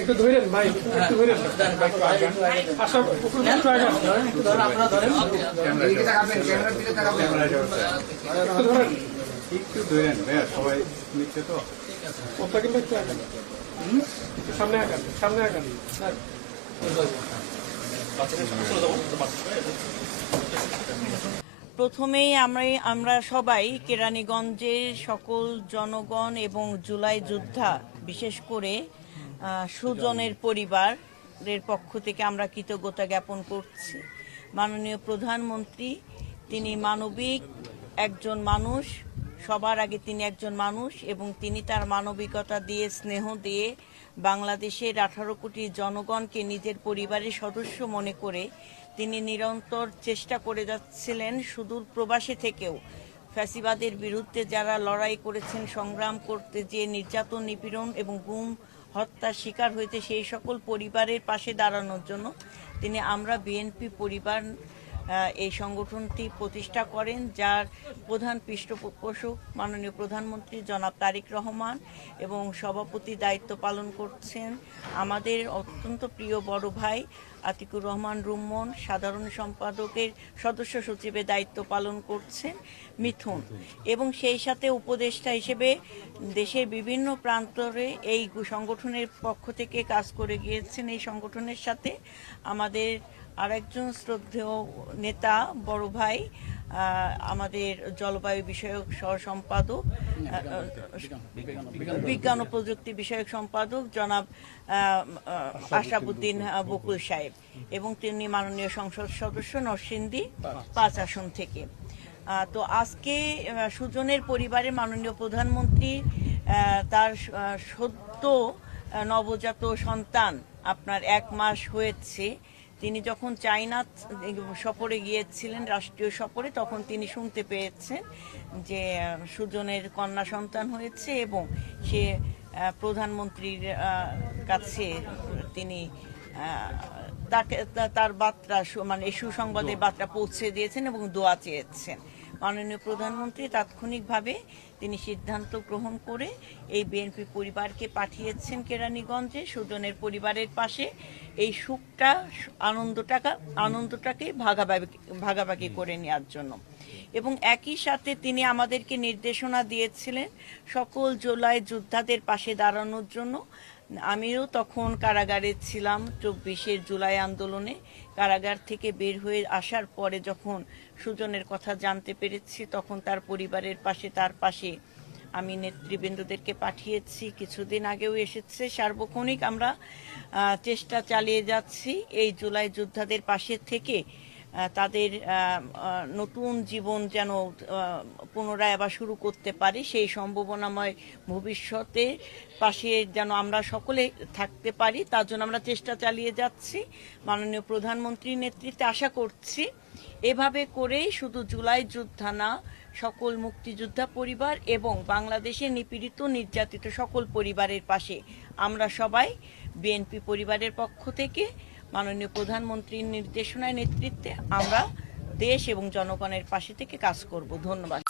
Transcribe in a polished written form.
একটু ধরেন ভাই, একটু ধরেন। আচ্ছা, আপনারা ধরেন, একটু ধরেন, একটু ধরেন ভাইয়া, সবাই নিচ্ছে তো। ওটা কিন্তু একটু আগান, সামনে আগান, সামনে আগান। প্রথমেই আমরা সবাই কেরানীগঞ্জের সকল জনগণ এবং জুলাই যোদ্ধা, বিশেষ করে সুজনের পরিবারের পক্ষ থেকে আমরা কৃতজ্ঞতা জ্ঞাপন করছি। মাননীয় প্রধানমন্ত্রী, তিনি মানবিক একজন মানুষ, সবার আগে তিনি একজন মানুষ এবং তিনি তার মানবিকতা দিয়ে, স্নেহ দিয়ে বাংলাদেশের 18 কোটি জনগণকে নিজের পরিবারের সদস্য মনে করে তিনি নিরন্তর চেষ্টা করে যাচ্ছিলেন সুদূর প্রবাসে থেকেও ফ্যাসিবাদের বিরুদ্ধে যারা লড়াই করেছেন, সংগ্রাম করতে যে নির্যাতন, নিপীড়ন এবং গুম হত্যার শিকার হয়েছে সেই সকল পরিবারের পাশে দাঁড়ানোর জন্য তিনি আমরা বিএনপি পরিবার এই সংগঠনটি প্রতিষ্ঠা করেন, যার প্রধান পৃষ্ঠপোষক মাননীয় প্রধানমন্ত্রী জনাব তারেক রহমান এবং সভাপতি দায়িত্ব পালন করছেন আমাদের অত্যন্ত প্রিয় বড় ভাই আতিকুর রহমান রুম্মন, সাধারণ সম্পাদকের সদস্য সচিবের দায়িত্ব পালন করছেন মিথুন, এবং সেই সাথে উপদেষ্টা হিসেবে দেশের বিভিন্ন প্রান্তরে এই সংগঠনের পক্ষ থেকে কাজ করে গিয়েছেন। এই সংগঠনের সাথে আমাদের আরেকজন শ্রদ্ধেয় নেতা বড় ভাই, আমাদের জলবায়ু বিষয়ক সহ সম্পাদক, বিজ্ঞান ও প্রযুক্তি বিষয়ক সম্পাদক জনাব আশরাফুদ্দিন বকুল সাহেব, এবং তিনি মাননীয় সংসদ সদস্য নরসিংদী 5 আসন থেকে। তো আজকে সুজনের পরিবারে মাননীয় প্রধানমন্ত্রী তার সদ্য নবজাত সন্তান, আপনার 1 মাস হয়েছে, তিনি যখন চায়না সফরে গিয়েছিলেন, রাষ্ট্রীয় সফরে, তখন তিনি শুনতে পেয়েছেন যে সুজনের কন্যা সন্তান হয়েছে এবং সে প্রধানমন্ত্রীর কাছে তিনি তার বার্তা, মানে সুসংবাদের বার্তা পৌঁছে দিয়েছেন এবং দোয়া চেয়েছেন। মাননীয় প্রধানমন্ত্রী তাৎক্ষণিকভাবে তিনি সিদ্ধান্ত গ্রহণ করে এই বিএনপি পরিবারকে পাঠিয়েছেন কেরানীগঞ্জে সুজনের পরিবারের পাশে এই সুখটা, আনন্দটাকে ভাগাভাগি করে নেওয়ার জন্য। এবং একই সাথে তিনি আমাদেরকে নির্দেশনা দিয়েছিলেন সকল জুলাই যোদ্ধাদের পাশে দাঁড়ানোর জন্য। আমিও তখন কারাগারে ছিলাম 24 জুলাই আন্দোলনে। কারাগার থেকে বের হয়ে আসার পরে যখন সুজনের কথা জানতে পেরেছি, তখন তার পরিবারের পাশে, তার পাশে আমি নেতৃবৃন্দদেরকে পাঠিয়েছি, কিছুদিন আগেও এসেছে। সার্বক্ষণিক আমরা চেষ্টা চালিয়ে যাচ্ছি এই জুলাই যোদ্ধাদের পাশে থেকে তাদের নতুন জীবন যেন পুনরায় আবার শুরু করতে পারে, সেই সম্ভাবনাময় ভবিষ্যতে পাশে যেন আমরা সকলে থাকতে পারি, তার জন্য আমরা চেষ্টা চালিয়ে যাচ্ছি মাননীয় প্রধানমন্ত্রীর নেতৃত্বে। আশা করছি এভাবে করেই শুধু জুলাই যোদ্ধা না, সকল মুক্তিযোদ্ধা পরিবার এবং বাংলাদেশে নিপীড়িত, নির্যাতিত সকল পরিবারের পাশে আমরা সবাই বিএনপি পরিবারের পক্ষ থেকে মাননীয় প্রধানমন্ত্রীর নির্দেশনায়, নেতৃত্বে আমরা দেশ এবং জনগণের পাশে থেকে কাজ করব। ধন্যবাদ।